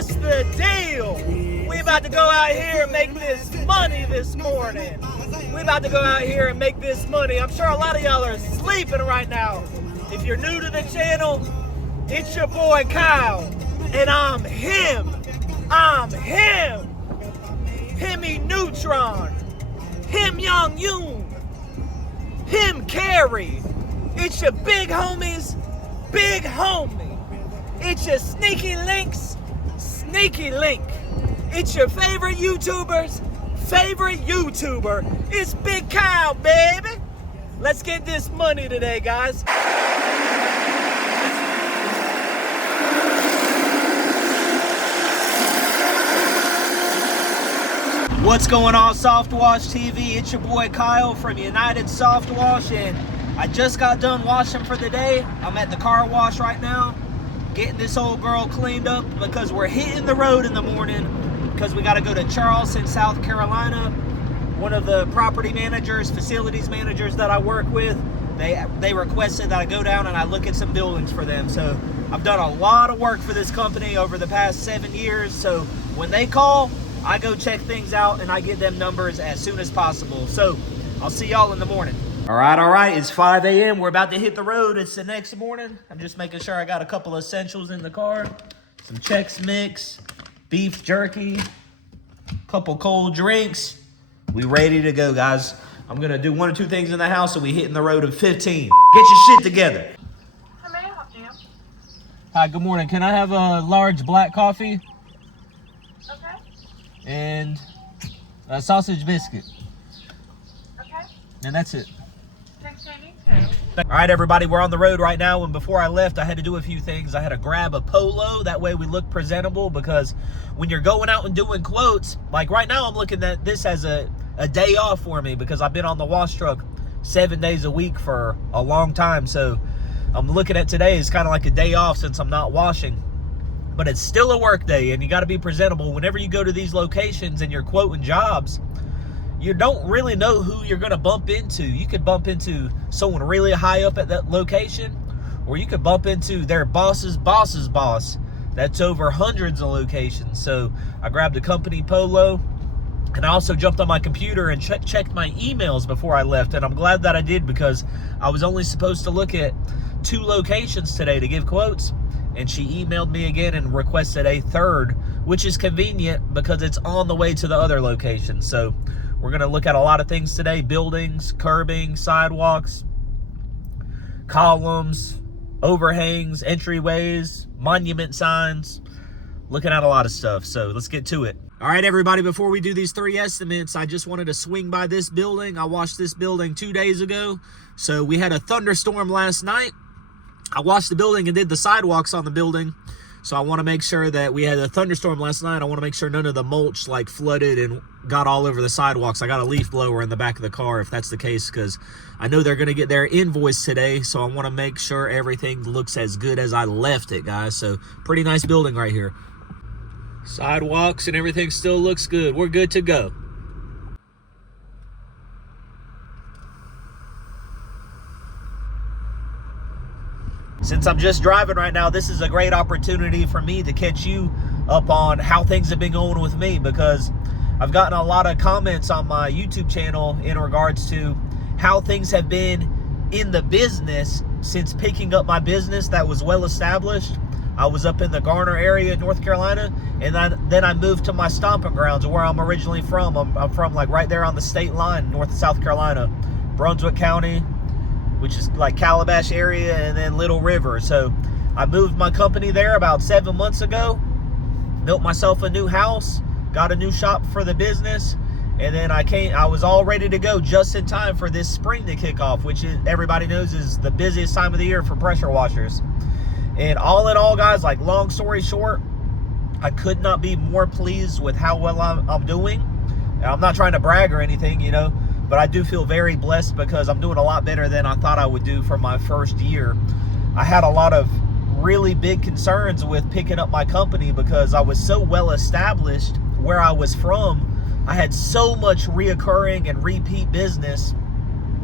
What's the deal? We about to go out here and make this money this morning. We about to go out here and make this money. I'm sure a lot of y'all are sleeping right now. If you're new to the channel, it's your boy Kyle, and I'm him. I'm him. Himmy Neutron. Him Young Yoon. Him Carrie. It's your big homies, big homie. It's your sneaky links, sneaky link. It's your favorite YouTuber's favorite YouTuber. It's Big Kyle, baby. Let's get this money today, guys. What's going on, Softwash TV? It's your boy Kyle from United Softwash, and I just got done washing for the day. I'm at the car wash right now, getting this old girl cleaned up because we're hitting the road in the morning because we got to go to Charleston, South Carolina. One of the property managers, facilities managers that I work with, they requested that I go down and I look at some buildings for them. So I've done a lot of work for this company over the past 7 years. So when they call, I go check things out and I get them numbers as soon as possible. So I'll see y'all in the morning. All right. It's 5 a.m. We're about to hit the road. It's the next morning. I'm just making sure I got a couple of essentials in the car. Some Chex Mix, beef jerky, couple cold drinks. We ready to go, guys. I'm going to do one or two things in the house and we hitting the road in 15. Get your shit together. How may I help you? Hi, good morning. Can I have a large black coffee? Okay. And a sausage biscuit. Okay. And that's it. 1682. All right, everybody, we're on the road right now, and before I left, I had to do a few things. I had to grab a polo. That way we look presentable, because when you're going out and doing quotes, like right now I'm looking at this as a day off for me because I've been on the wash truck 7 days a week for a long time. So I'm looking at today as kind of like a day off since I'm not washing. But it's still a work day, and you got to be presentable. Whenever you go to these locations and you're quoting jobs, you don't really know who you're going to bump into. You could bump into someone really high up at that location, or you could bump into their boss's boss's boss that's over hundreds of locations. So I grabbed a company polo, and I also jumped on my computer and checked my emails before I left. And I'm glad that I did, because I was only supposed to look at 2 locations today to give quotes. And she emailed me again and requested a third, which is convenient because it's on the way to the other location. So we're going to look at a lot of things today: buildings, curbing, sidewalks, columns, overhangs, entryways, monument signs, looking at a lot of stuff. So let's get to it. All right, everybody, before we do these 3 estimates, I just wanted to swing by this building. I watched this building 2 days ago. So we had a thunderstorm last night. I watched the building and did the sidewalks on the building. So I want to make sure that we had a thunderstorm last night. I want to make sure none of the mulch like flooded and got all over the sidewalks. I got a leaf blower in the back of the car if that's the case, because I know they're going to get their invoice today. So I want to make sure everything looks as good as I left it, guys. So pretty nice building right here. Sidewalks and everything still looks good. We're good to go. Since I'm just driving right now, this is a great opportunity for me to catch you up on how things have been going with me, because I've gotten a lot of comments on my YouTube channel in regards to how things have been in the business since picking up my business that was well established. I was up in the Garner area in North Carolina, and then I moved to my stomping grounds where I'm originally from. I'm from like right there on the state line, North and South Carolina, Brunswick County, which is like Calabash area, and then Little River. So I moved my company there about 7 months ago, built myself a new house, got a new shop for the business, and then I was all ready to go just in time for this spring to kick off, which everybody knows is the busiest time of the year for pressure washers. And all in all, guys, like long story short, I could not be more pleased with how well I'm doing. And I'm not trying to brag or anything, you know, but I do feel very blessed because I'm doing a lot better than I thought I would do for my first year. I had a lot of really big concerns with picking up my company because I was so well established where I was from. I had so much reoccurring and repeat business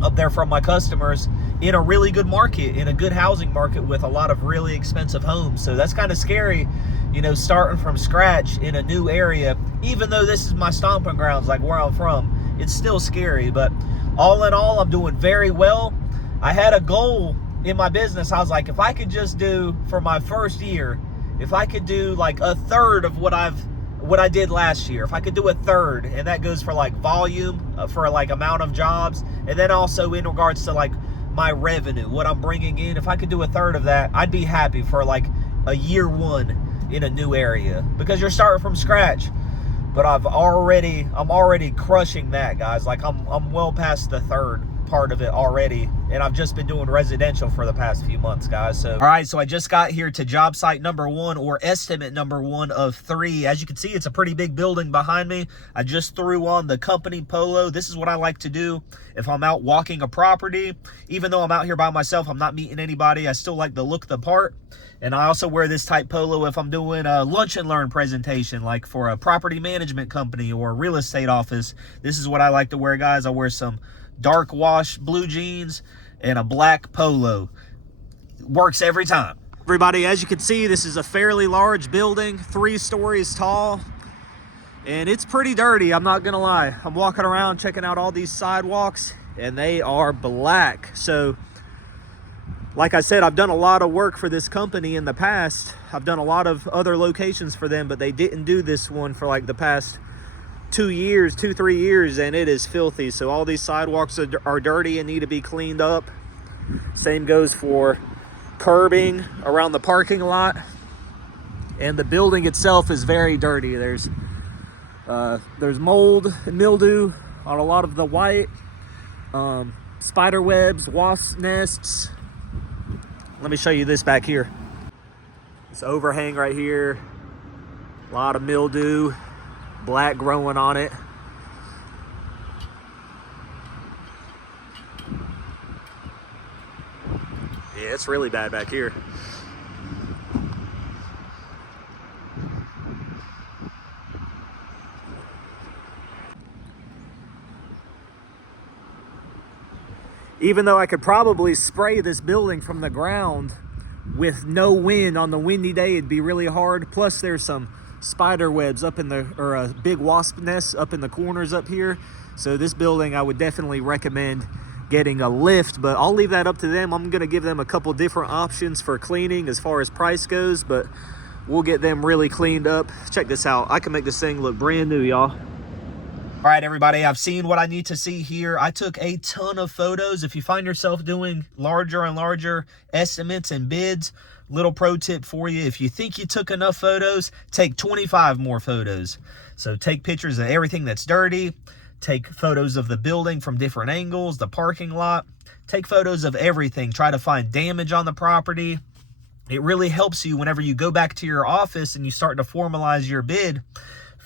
up there from my customers, in a really good market, in a good housing market with a lot of really expensive homes. So that's kind of scary, you know, starting from scratch in a new area. Even though this is my stomping grounds, like where I'm from, it's still scary. But all in all, I'm doing very well. I had a goal in my business. I was like, if I could just do, for my first year, if I could do like a third of what I did last year, if I could do a third, and that goes for like volume, for like amount of jobs, and then also in regards to like my revenue, what I'm bringing in, if I could do a third of that, I'd be happy for like a year one in a new area, because you're starting from scratch. But I'm already crushing that, guys. Like I'm well past the third part of it already, and I've just been doing residential for the past few months, guys. So all right, so I just got here to job site number 1, or estimate number 1 of 3. As you can see, it's a pretty big building behind me. I just threw on the company polo. This is what I like to do if I'm out walking a property. Even though I'm out here by myself, I'm not meeting anybody, I still like to look the part. And I also wear this type polo if I'm doing a lunch and learn presentation, like for a property management company or a real estate office. This is what I like to wear, guys. I wear some dark wash blue jeans and a black polo. Works every time. Everybody, as you can see, this is a fairly large building, 3 stories tall, and it's pretty dirty, I'm not gonna lie. I'm walking around checking out all these sidewalks, and they are black. So like I said, I've done a lot of work for this company in the past. I've done a lot of other locations for them, but they didn't do this one for like the past 3 years, and it is filthy. So all these sidewalks are dirty and need to be cleaned up. Same goes for curbing around the parking lot, and the building itself is very dirty. There's mold and mildew on a lot of the white, spider webs, wasp nests. Let me show you this back here. This overhang right here, a lot of mildew, black growing on it. Yeah, it's really bad back here. Even though I could probably spray this building from the ground with no wind, on the windy day it'd be really hard. Plus there's some spider webs up in the, or a big wasp nest up in the corners up here. So this building, I would definitely recommend getting a lift, but I'll leave that up to them. I'm gonna give them a couple different options for cleaning as far as price goes, but we'll get them really cleaned up. Check this out. I can make this thing look brand new, y'all. All right, everybody, I've seen what I need to see here. I took a ton of photos. If you find yourself doing larger and larger estimates and bids, little pro tip for you: if you think you took enough photos, take 25 more photos. So take pictures of everything that's dirty, take photos of the building from different angles, the parking lot, take photos of everything. Try to find damage on the property. It really helps you whenever you go back to your office and you start to formalize your bid,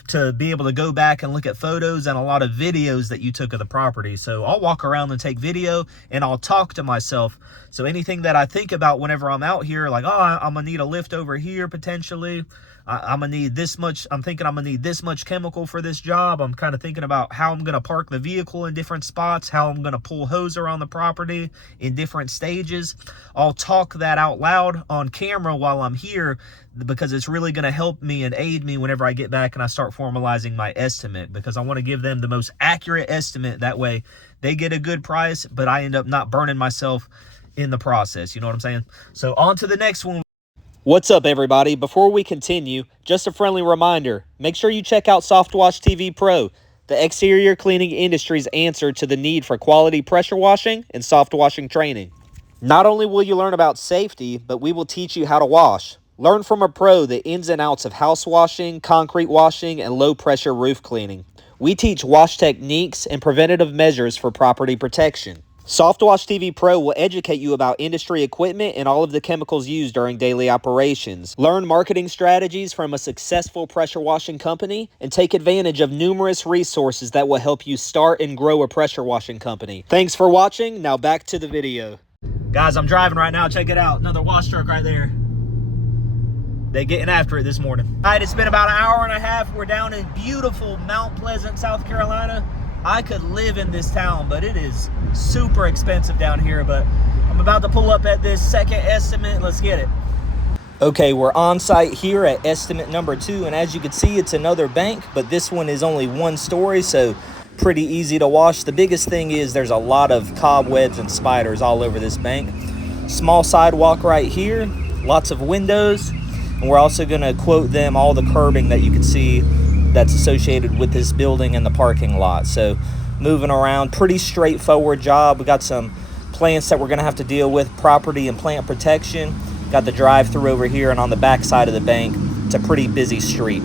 to be able to go back and look at photos and a lot of videos that you took of the property. So I'll walk around and take video, and I'll talk to myself. So anything that I think about whenever I'm out here, like, oh, I'm gonna need a lift over here potentially, I'm gonna need this much, I'm thinking I'm gonna need this much chemical for this job. I'm kind of thinking about how I'm gonna park the vehicle in different spots, how I'm gonna pull hose around the property in different stages. I'll talk that out loud on camera while I'm here, because it's really going to help me and aid me whenever I get back and I start formalizing my estimate, because I want to give them the most accurate estimate. That way they get a good price, but I end up not burning myself in the process. You know what I'm saying? So on to the next one. What's up, everybody? Before we continue, just a friendly reminder, make sure you check out Softwash TV Pro, the exterior cleaning industry's answer to the need for quality pressure washing and soft washing training. Not only will you learn about safety, but we will teach you how to wash. Learn from a pro the ins and outs of house washing, concrete washing, and low-pressure roof cleaning. We teach wash techniques and preventative measures for property protection. Softwash TV Pro will educate you about industry equipment and all of the chemicals used during daily operations. Learn marketing strategies from a successful pressure washing company, and take advantage of numerous resources that will help you start and grow a pressure washing company. Thanks for watching. Now back to the video. Guys, I'm driving right now. Check it out. Another wash truck right there. They getting after it this morning. All right, it's been about an hour and a half. We're down in beautiful Mount Pleasant, South Carolina. I could live in this town, but it is super expensive down here. But I'm about to pull up at this second estimate. Let's get it. Okay, we're on site here at estimate number 2, and as you can see, it's another bank, but this one is only 1 story, so pretty easy to wash. The biggest thing is there's a lot of cobwebs and spiders all over this bank. Small sidewalk right here, lots of windows, and we're also going to quote them all the curbing that you can see that's associated with this building and the parking lot. So moving around, pretty straightforward job. We got some plants that we're going to have to deal with, property and plant protection. Got the drive-through over here, and on the back side of the bank, it's a pretty busy street.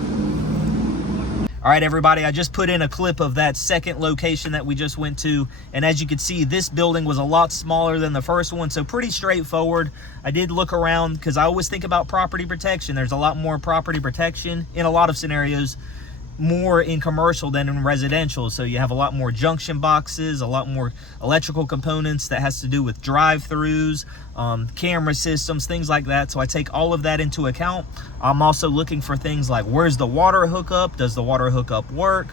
All right, everybody, I just put in a clip of that second location that we just went to, and as you can see, this building was a lot smaller than the first one, so pretty straightforward. I did look around because I always think about property protection. There's a lot more property protection in a lot of scenarios, more in commercial than in residential. So you have a lot more junction boxes, a lot more electrical components that has to do with drive-throughs, camera systems, things like that. So I take all of that into account. I'm also looking for things like, where's the water hookup? Does the water hookup work?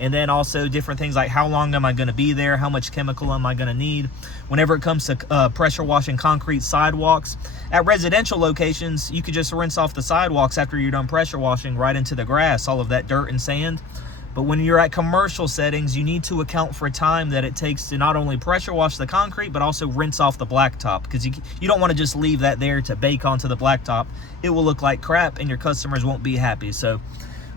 And then also different things like, how long am I going to be there? How much chemical am I going to need? Whenever it comes to pressure washing concrete sidewalks, at residential locations, you could just rinse off the sidewalks after you're done pressure washing right into the grass, all of that dirt and sand. But when you're at commercial settings, you need to account for time that it takes to not only pressure wash the concrete, but also rinse off the blacktop, because you don't want to just leave that there to bake onto the blacktop. It will look like crap and your customers won't be happy. So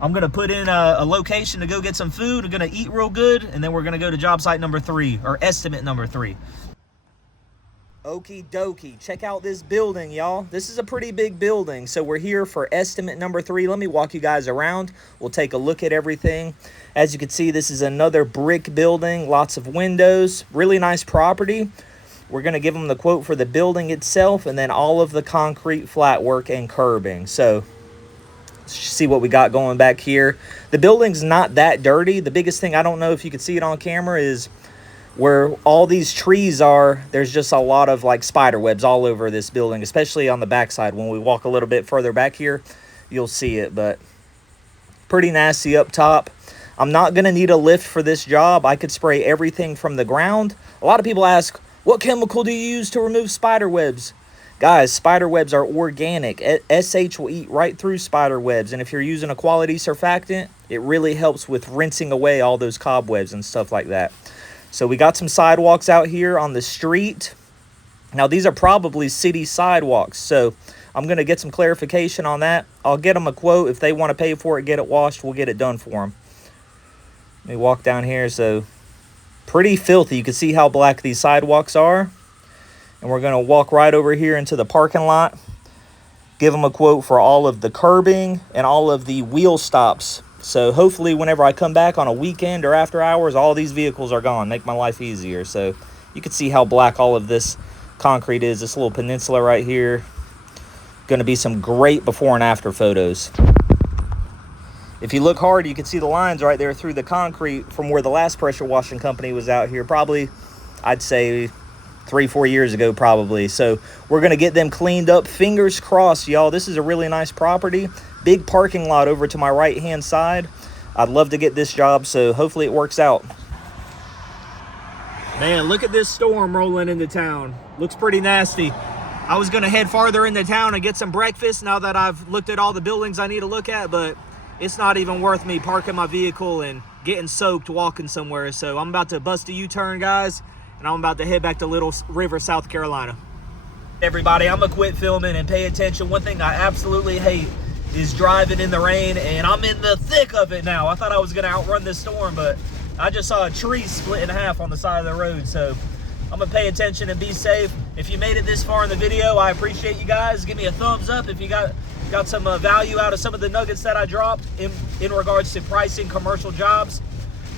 I'm going to put in a location to go get some food. We're going to eat real good, and then we're going to go to job site number 3, or estimate number 3. Okie dokie. Check out this building, y'all. This is a pretty big building. So we're here for estimate number 3. Let me walk you guys around. We'll take a look at everything. As you can see, this is another brick building, lots of windows, really nice property. We're going to give them the quote for the building itself, and then all of the concrete flat work and curbing. So see what we got going back here. The building's not that dirty. The biggest thing, I don't know if you can see it on camera, is where all these trees are, there's just a lot of like spider webs all over this building, especially on the backside. When we walk a little bit further back here, you'll see it, but pretty nasty up top. I'm not going to need a lift for this job. I could spray everything from the ground. A lot of people ask, what chemical do you use to remove spider webs? Guys, spider webs are organic. SH will eat right through spider webs, and if you're using a quality surfactant, it really helps with rinsing away all those cobwebs and stuff like that. So we got some sidewalks out here on the street. Now, these are probably city sidewalks, so I'm going to get some clarification on that. I'll get them a quote. If they want to pay for it, get it washed, we'll get it done for them. Let me walk down here. So pretty filthy. You can see how black these sidewalks are. And we're going to walk right over here into the parking lot. Give them a quote for all of the curbing and all of the wheel stops. So hopefully whenever I come back on a weekend or after hours, all these vehicles are gone. Make my life easier. So you can see how black all of this concrete is. This little peninsula right here. Going to be some great before and after photos. If you look hard, you can see the lines right there through the concrete from where the last pressure washing company was out here. Probably, I'd say 3-4 years ago probably. So we're going to get them cleaned up. Fingers crossed, y'all. This is a really nice property. Big parking lot over to my right hand side. I'd love to get this job, so hopefully it works out. Man, look at this storm rolling into town. Looks pretty nasty. I was going to head farther into town and get some breakfast now that I've looked at all the buildings I need to look at, but it's not even worth me parking my vehicle and getting soaked walking somewhere. So I'm about to bust a U-turn, guys, and I'm about to head back to Little River, South Carolina. Everybody, I'm gonna quit filming and pay attention. One thing I absolutely hate is driving in the rain, and I'm in the thick of it now. I thought I was gonna outrun this storm, but I just saw a tree split in half on the side of the road. So I'm gonna pay attention and be safe. If you made it this far in the video, I appreciate you guys. Give me a thumbs up if you got some value out of some of the nuggets that I dropped in regards to pricing commercial jobs.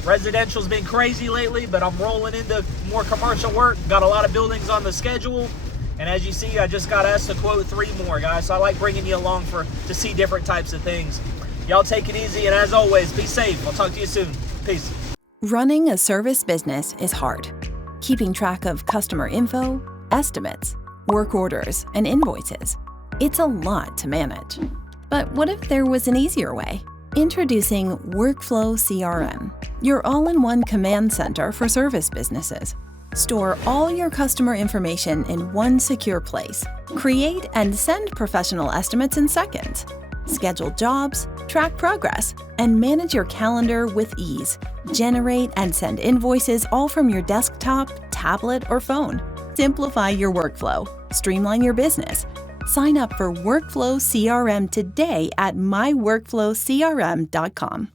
Residential's been crazy lately, but I'm rolling into more commercial work. Got a lot of buildings on the schedule. And as you see, I just got asked to quote 3 more, guys. So I like bringing you along to see different types of things. Y'all take it easy, and as always, be safe. I'll talk to you soon. Peace. Running a service business is hard. Keeping track of customer info, estimates, work orders, and invoices. It's a lot to manage. But what if there was an easier way? Introducing Workflow CRM, your all-in-one command center for service businesses. Store all your customer information in one secure place. Create and send professional estimates in seconds. Schedule jobs, track progress, and manage your calendar with ease. Generate and send invoices all from your desktop, tablet, or phone. Simplify your workflow. Streamline your business. Sign up for Workflow CRM today at myworkflowcrm.com.